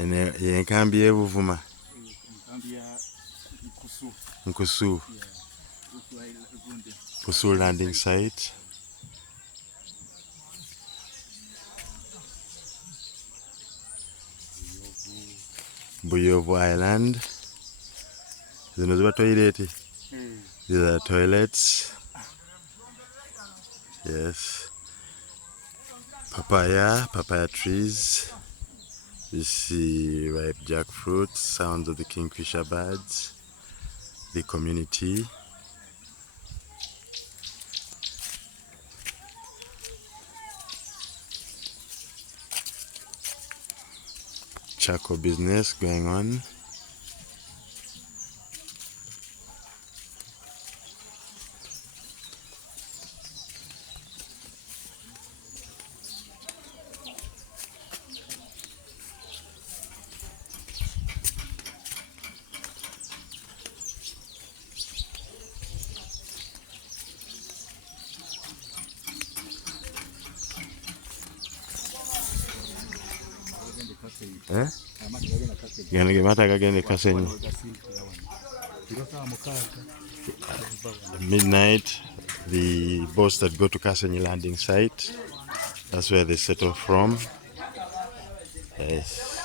ene yenkambi y'Ebuvuma. Nkusu. Nkusu landing site. Buyovu Island. Zino ziba toilet. These are toilets. Yes. Papaya trees. You see ripe jackfruit, sounds of the Kingfisher birds, the community. Charcoal business going on. Midnight, the boats that go to Kasenyi landing site, that's where they settle from. Yes.